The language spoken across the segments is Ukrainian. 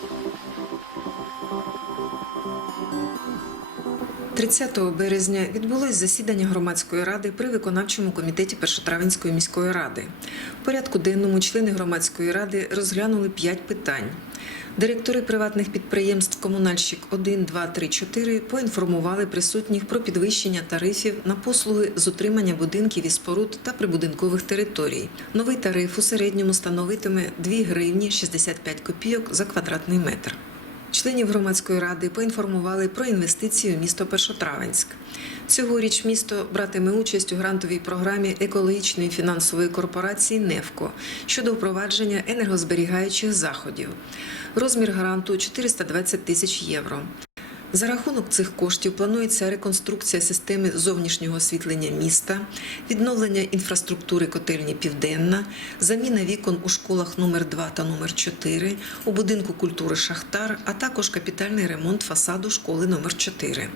ちょっと。30 березня відбулось засідання громадської ради при виконавчому комітеті Першотравенської міської ради. В порядку денному члени громадської ради розглянули п'ять питань. Директори приватних підприємств Комунальщик 1, 2, 3, 4 поінформували присутніх про підвищення тарифів на послуги з утримання будинків і споруд та прибудинкових територій. Новий тариф у середньому становитиме 2 гривні 65 копійок за квадратний метр. Членів громадської ради поінформували про інвестиції у місто Першотравенськ. Цьогоріч місто братиме участь у грантовій програмі екологічної фінансової корпорації «Невко» щодо впровадження енергозберігаючих заходів. Розмір гранту 420 тисяч євро. За рахунок цих коштів планується реконструкція системи зовнішнього освітлення міста, відновлення інфраструктури котельні Південна, заміна вікон у школах номер 2 та номер 4, у будинку культури Шахтар, а також капітальний ремонт фасаду школи номер 4.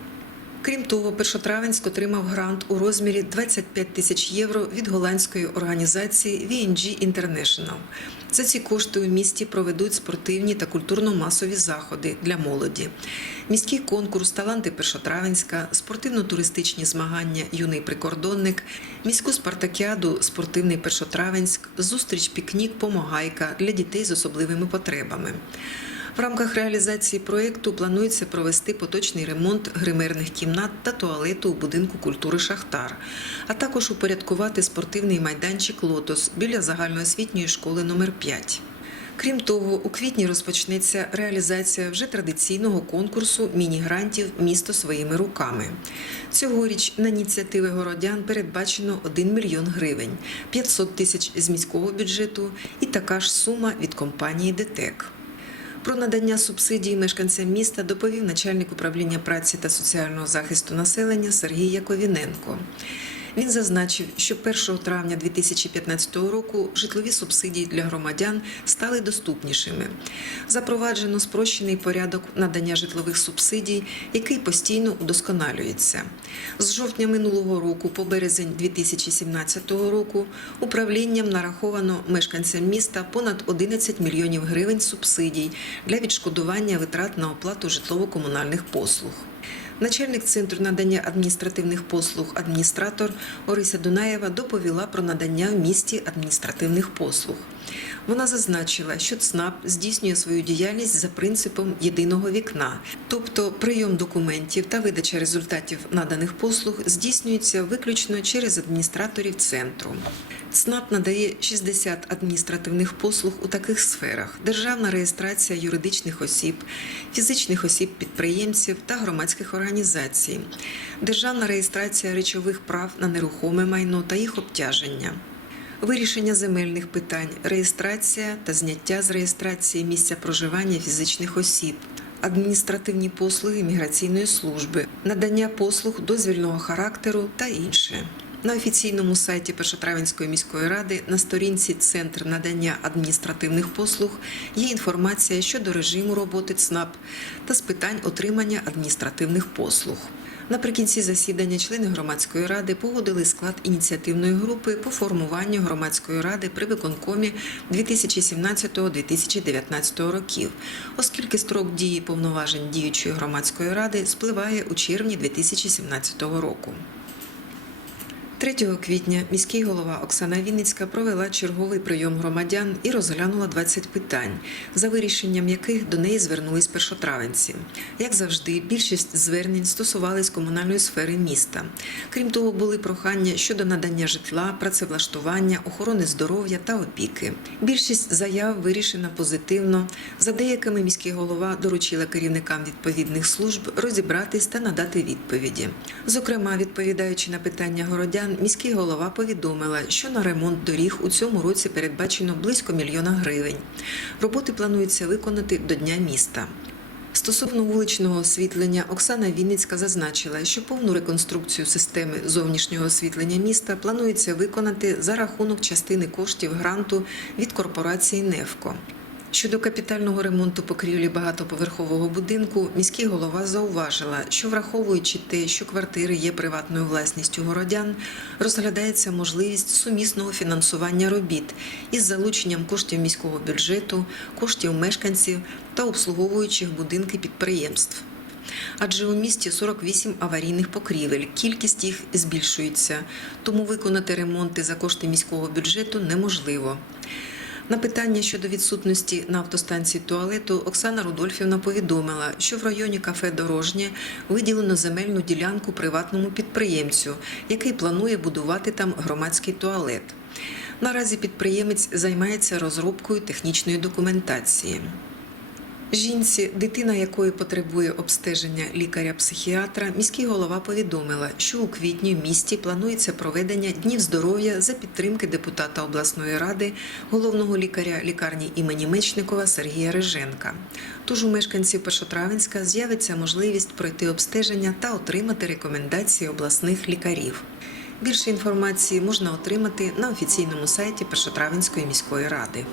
Крім того, Першотравенськ отримав грант у розмірі 25 тисяч євро від голландської організації VNG International. За ці кошти у місті проведуть спортивні та культурно-масові заходи для молоді. Міський конкурс Таланти Першотравенська, спортивно-туристичні змагання Юний прикордонник, міську спартакіаду Спортивний Першотравенськ, зустріч пікнік Помогайка для дітей з особливими потребами. В рамках реалізації проєкту планується провести поточний ремонт гримерних кімнат та туалету у будинку культури Шахтар, а також упорядкувати спортивний майданчик Лотос біля загальноосвітньої школи номер 5 Крім того, у квітні розпочнеться реалізація вже традиційного конкурсу міні-грантів Місто своїми руками. Цьогоріч на ініціативи городян передбачено 1 мільйон гривень, 500 тисяч з міського бюджету і така ж сума від компанії ДТЕК. Про надання субсидій мешканцям міста доповів начальник управління праці та соціального захисту населення Сергій Яковіненко. Він зазначив, що 1 травня 2015 року житлові субсидії для громадян стали доступнішими. Запроваджено спрощений порядок надання житлових субсидій, який постійно удосконалюється. З жовтня минулого року по березень 2017 року управлінням нараховано мешканцям міста понад 11 мільйонів гривень субсидій для відшкодування витрат на оплату житлово-комунальних послуг. Начальник центру надання адміністративних послуг адміністратор Орися Дунаєва доповіла про надання в місті адміністративних послуг. Вона зазначила, що ЦНАП здійснює свою діяльність за принципом єдиного вікна, тобто прийом документів та видача результатів наданих послуг здійснюється виключно через адміністраторів центру. ЦНАП надає 60 адміністративних послуг у таких сферах: державна реєстрація юридичних осіб, фізичних осіб-підприємців та громадських організацій, державна реєстрація речових прав на нерухоме майно та їх обтяження. Вирішення земельних питань, реєстрація та зняття з реєстрації місця проживання фізичних осіб, адміністративні послуги міграційної служби, надання послуг дозвільного характеру та інше. На офіційному сайті Першотравенської міської ради на сторінці Центр надання адміністративних послуг є інформація щодо режиму роботи ЦНАП та з питань отримання адміністративних послуг. Наприкінці засідання члени громадської ради погодили склад ініціативної групи по формуванню громадської ради при виконкомі 2017-2019 років, оскільки строк дії повноважень діючої громадської ради спливає у червні 2017 року. 3 квітня міський голова Оксана Вінницька провела черговий прийом громадян і розглянула 20 питань, за вирішенням яких до неї звернулись першотравенці. Як завжди, більшість звернень стосувались комунальної сфери міста. Крім того, були прохання щодо надання житла, працевлаштування, охорони здоров'я та опіки. Більшість заяв вирішена позитивно. За деякими міський голова доручила керівникам відповідних служб розібратись та надати відповіді. Зокрема, відповідаючи на питання городян, міський голова повідомила, що на ремонт доріг у цьому році передбачено близько мільйона гривень. Роботи планується виконати до Дня міста. Стосовно вуличного освітлення, Оксана Вінницька зазначила, що повну реконструкцію системи зовнішнього освітлення міста планується виконати за рахунок частини коштів гранту від корпорації «Невко». Щодо капітального ремонту покрівлі багатоповерхового будинку, міський голова зауважила, що враховуючи те, що квартири є приватною власністю городян, розглядається можливість сумісного фінансування робіт із залученням коштів міського бюджету, коштів мешканців та обслуговуючих будинки підприємств. Адже у місті 48 аварійних покрівель, кількість їх збільшується, тому виконати ремонти за кошти міського бюджету неможливо. На питання щодо відсутності на автостанції туалету Оксана Рудольфівна повідомила, що в районі кафе Дорожнє виділено земельну ділянку приватному підприємцю, який планує будувати там громадський туалет. Наразі підприємець займається розробкою технічної документації. Жінці, дитина якої потребує обстеження лікаря-психіатра, міський голова повідомила, що у квітні в місті планується проведення днів здоров'я за підтримки депутата обласної ради, головного лікаря лікарні імені Мечникова Сергія Реженка. Тож у мешканців Першотравенська з'явиться можливість пройти обстеження та отримати рекомендації обласних лікарів. Більше інформації можна отримати на офіційному сайті Першотравенської міської ради.